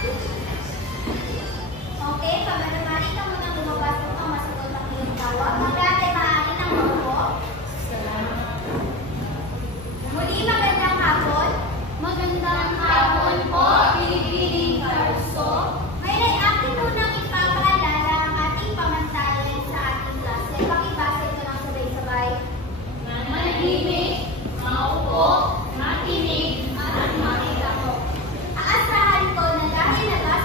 Okay, pag-mari ka muna lumabas upang masagot ang iyong tawag. Mag-ate, maaari ng maupo. Muli, magandang hapon. Magandang hapon po, Pilipining Karuso. Ngayon ay akin munang ipapaalala ang ating pamantayan sa ating klase. Pakibasa ito ng sabay-sabay. Manahimik, maupo, makinig, at makita ko. Aasahan ko na dahil nabasa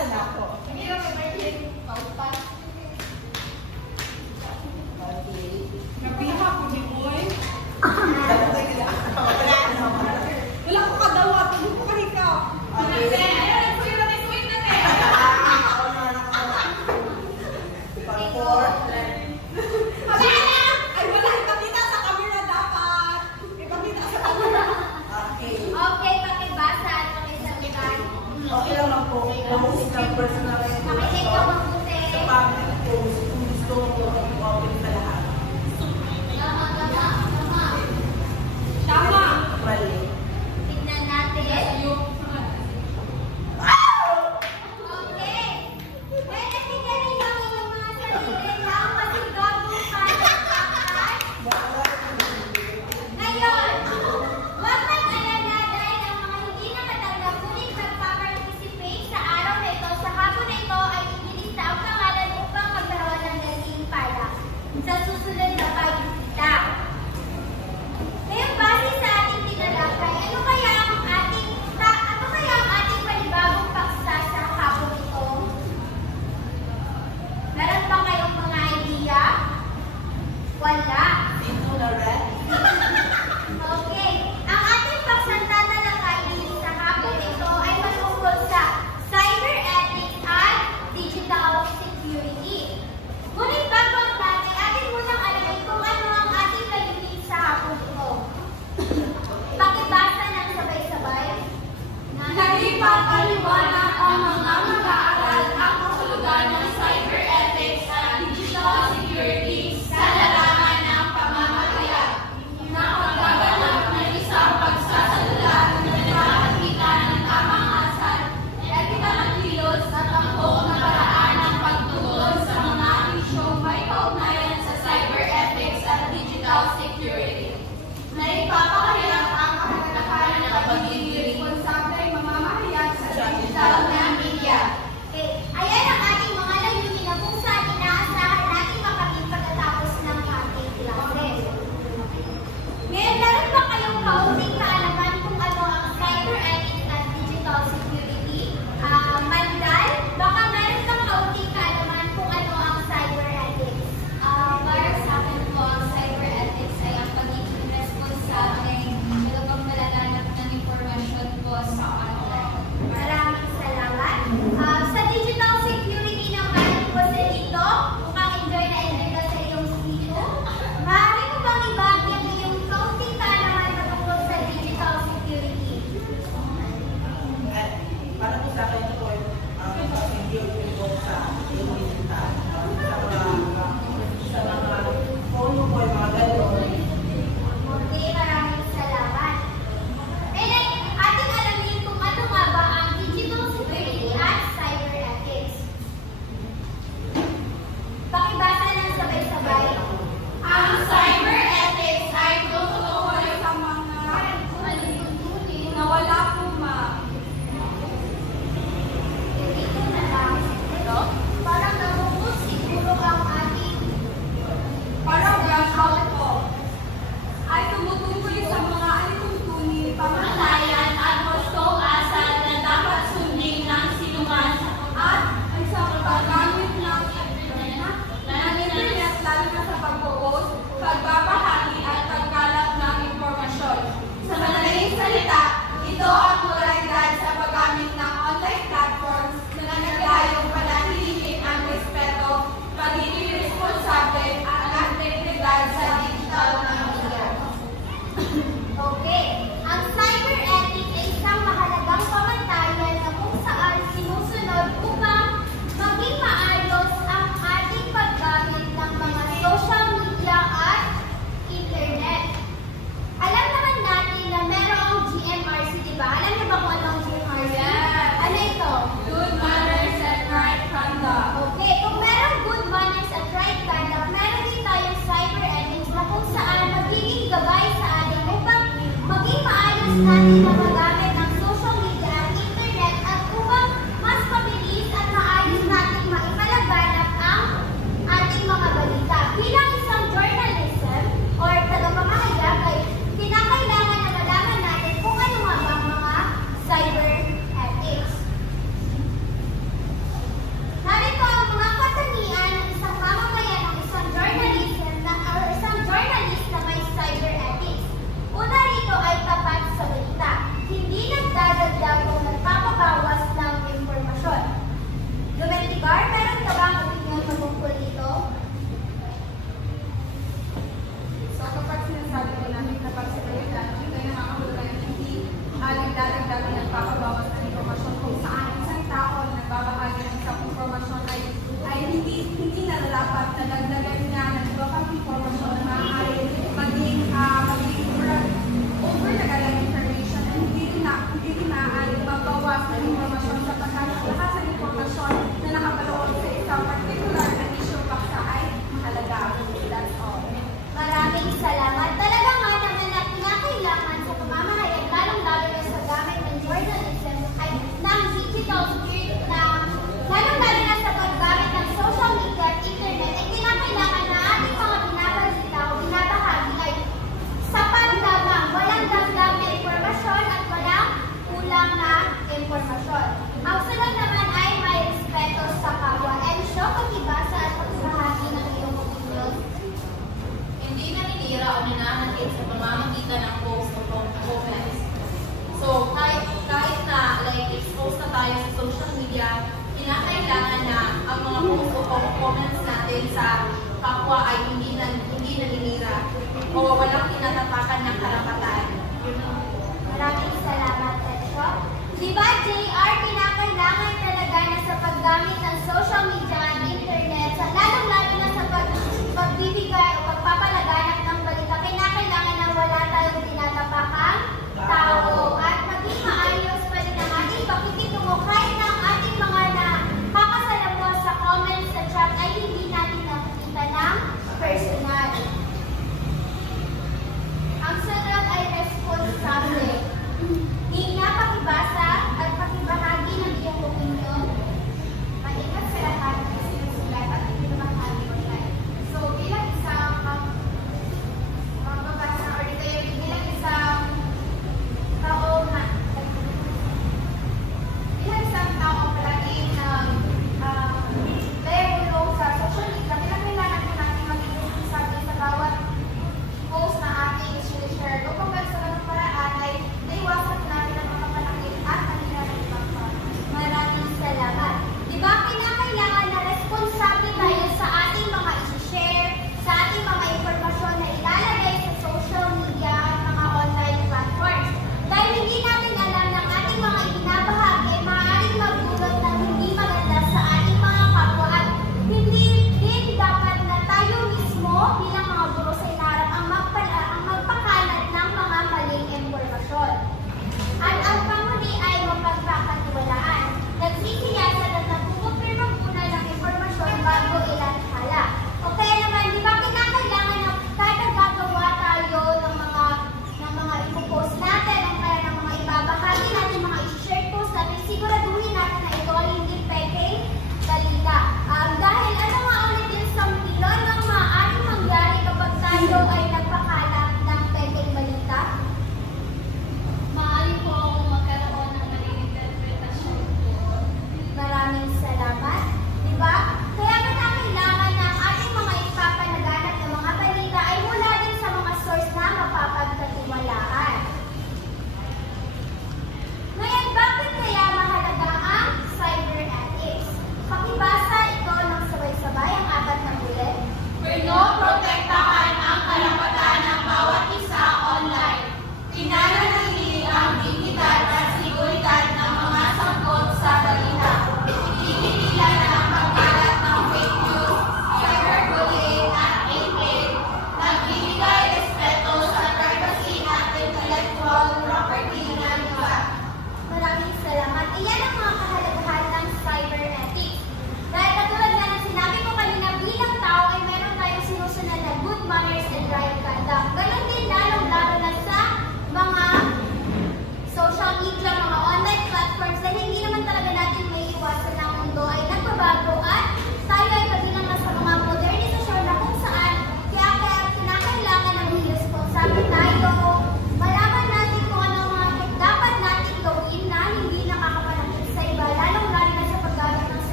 Basa na ako. Hindi na may birthday. Paupas. Okay. Nabiha ko ni Boy. Wala ko kadawa. Tulog ko kanika. Okay. Pang-4. Ay, wala. Ipakita sa camera dapat. Ipakita sa camera. Okay. Okay, pakibasa at pakisabihan. Okay lang po. Kung isang personal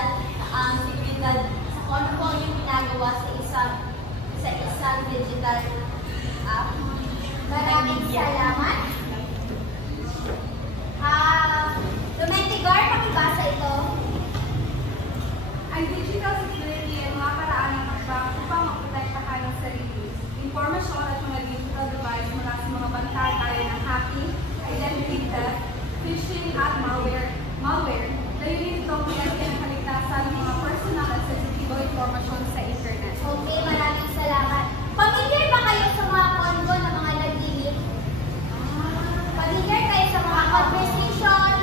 seguridad sa kung ano po yung ginagawa sa isang digital app. Maraming salamat. Lumentigar, pakibasa ito. Ang digital security ay mga paraan ng hakbang upang maprotektahan ang sarili, impormasyon at mga digital device mula sa mga banta gaya ng hacking, identity theft, phishing at malware. Layunin itong pinagyan ng kaligtasan ng mga personal at sensitibo impormasyon sa internet. Okay, maraming salamat. Familiar ba kayo sa mga convo ng mga nag-delete? Familiar kayo sa mga conversation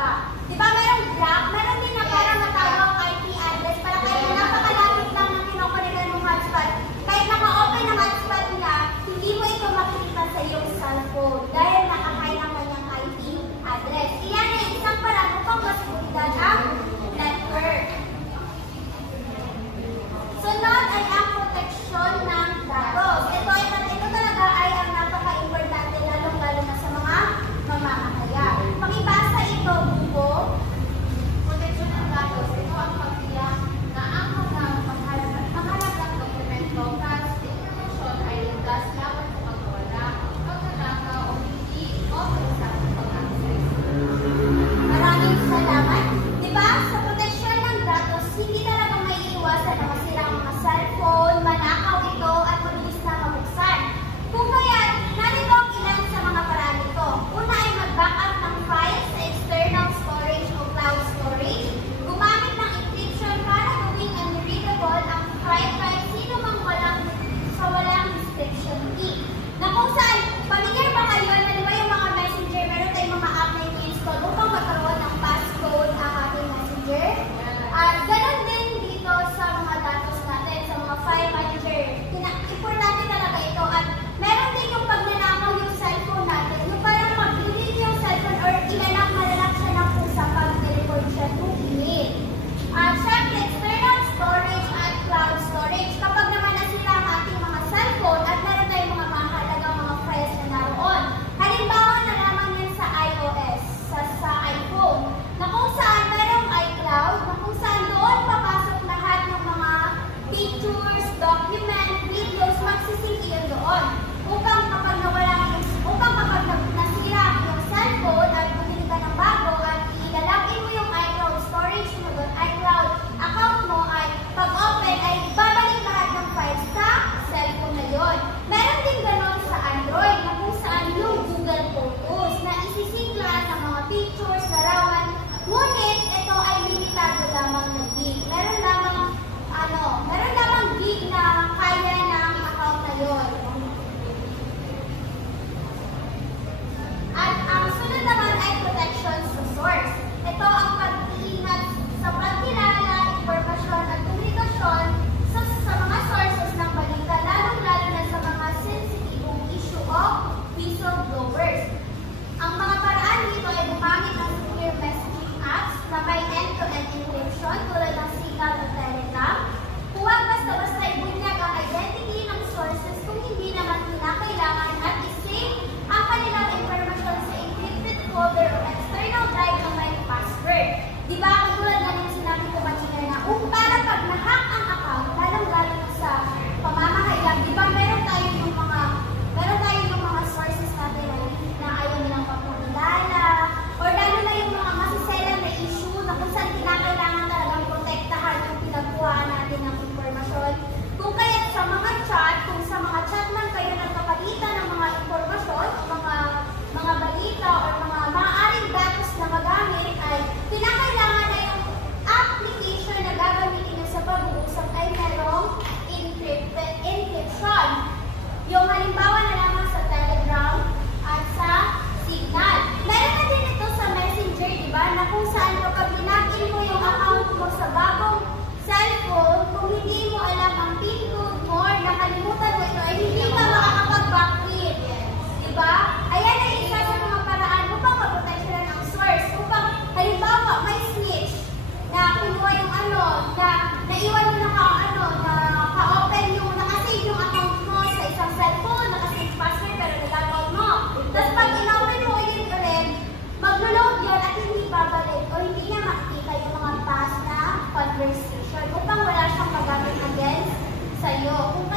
iba. Di ba merong block? Meron din na para matawag IP address para kahit napakalapit lang ng kinokonekan ng hotspot. Kahit naka-open ng hotspot na, hindi mo ito makikita sa iyong cellphone dahil naka-hide ang kanyang IP address. Iyan ay isang paraan upang masugundan ang network. Sunod ay ang proteksyon ng datos. Ito talaga ay ang napaka-importante lalong-lalo na sa mga mamamahaya. Makibasa ito, buko. Proteksyon ng datos. Ito ang pagbiyak na ang mga mahalagang dokumento at informasyon ay ligtas laban sa pagkawala, pagkatakaw o hindi o pag-usapang pag-access. Maraming salamat. Diba? Sa proteksyon ng datos, hindi talaga may iwasan na masira ang mga cellphone, manakaw ito at mabilis na mabuksan. Kung kaya, narito ang ilan sa mga paraan ito. Una ay mag-backup ng files sa external storage o cloud storage. Gumamit ng encryption para gawing unreadable ang file kahit sino mang walang description key. Na kung saan, familiar ba kayo na di ba yung mga messenger, meron tayong mga app na i-install upang magkaroon ng passcode ang ating messenger? Ganon din dito sa mga datos natin, sa mga file manager. Importante talaga ito. At meron din yung pag nanakaw yung cellphone natin, yung parang mag-delete yung cellphone or malalak siya ng pusa pag nireport siya to email. Syempre, external storage at cloud storage. Kapag naman nasira ang ating mga cellphone at meron tayong mga mahalagang mga files na naroon. Halimbawa na lamang yan sa iOS, sa iPhone, na kung saan merong iCloud, na kung saan doon papasok lahat ng mga pictures, documents, videos, magsisync yun doon. Upang kapag nasira yung cellphone at bumili ka ng bago at ilalagin mo yung iCloud storage mo doon, iCloud account mo ay pag-open ay babalik lahat ng files sa cellphone na yun. Meron din ganon sa Android na kung saan yung Google Photos na isisync lahat ng mga pictures, larawan. Ngunit ito ay limitado lamang na gig. Meron lamang gig na kaya ng account na yun. At ang sunod naman ay protection sa source. Ito ang pag-iingat sa pagkilala, impormasyon at komunikasyon sa mga sources ng balita, lalong-lalo na sa mga sensitibong issue o whistleblowers. Ang mga paraan dito ay gumamit ng secure messaging apps na may end-to-end encryption tulad ng Signal at Telegram. Huwag basta-basta ibunyag ang identity ng sources kung hindi naman kinakailangan at isave ang kanilang informasyon sa encrypted folder o external drive na may password. Diba, katulad nga yung sinabi ko kanina na para pag na-hack ang account, lalong-lalo sa pamamahayag, diba meron tayo yung mga sources natin na ayaw nilang pagpapilala, or lalo na yung mga masiselang na issue na kung saan kinakailangan talagang protektahan yung pinagkuha natin ng informasyon. Kung kaya sa mga chat man kayo nagpapalitan ng mga informasyon, mga balita or mga maaaring datos na magamit, ay kinakailangan na yung application na gagamitin nyo sa pag-uusap ay merong encryption. Yung halimbawa na lamang sa Telegram at sa Signal. Meron na din ito sa Messenger, diba? Na kung saan kapag linagin mo yung account mo sa bagong cellphone, kung hindi mo alam ang PIN code mo or nakalimutan mo ito, ay hindi ka makakapag-backlit. Diba? Ayan ay isa sa mga paraan upang maproteksyonan ang source. Upang, halimbawa, may snitch na kinuha yung na naiwan mo na ka-open yung, nakasave yung account mo sa isang cellphone, nakasave password pero nag-log mo. Tapos pag in-open mo yun ulit, mag-load yun at hindi babalik o hindi niya makikita yung mga past na conversation upang wala siyang magamit against sa'yo. Kung